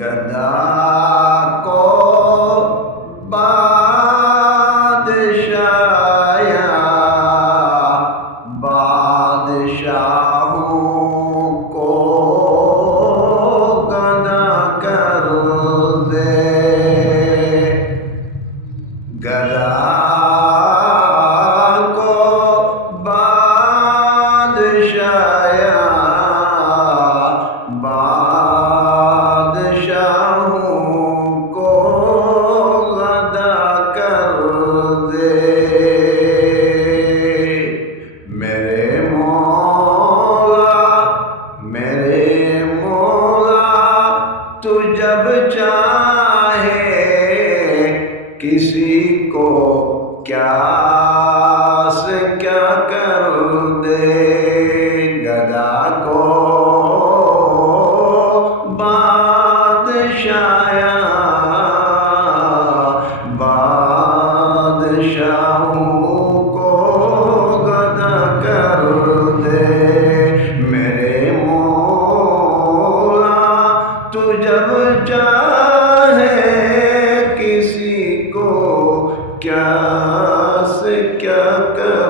گدا کو بادشاہ بادشاہوں کو گدا کر دے گدا کو بادشاہ بادشاہوں کو گدا کر دے میرے مولا تو جب چاہے کسی کو کیا سے کیا کر دے گدا کو بادشاہوں کو گدا کر دے میرے مولا تو جب چاہے کسی کو کیا سے کیا کر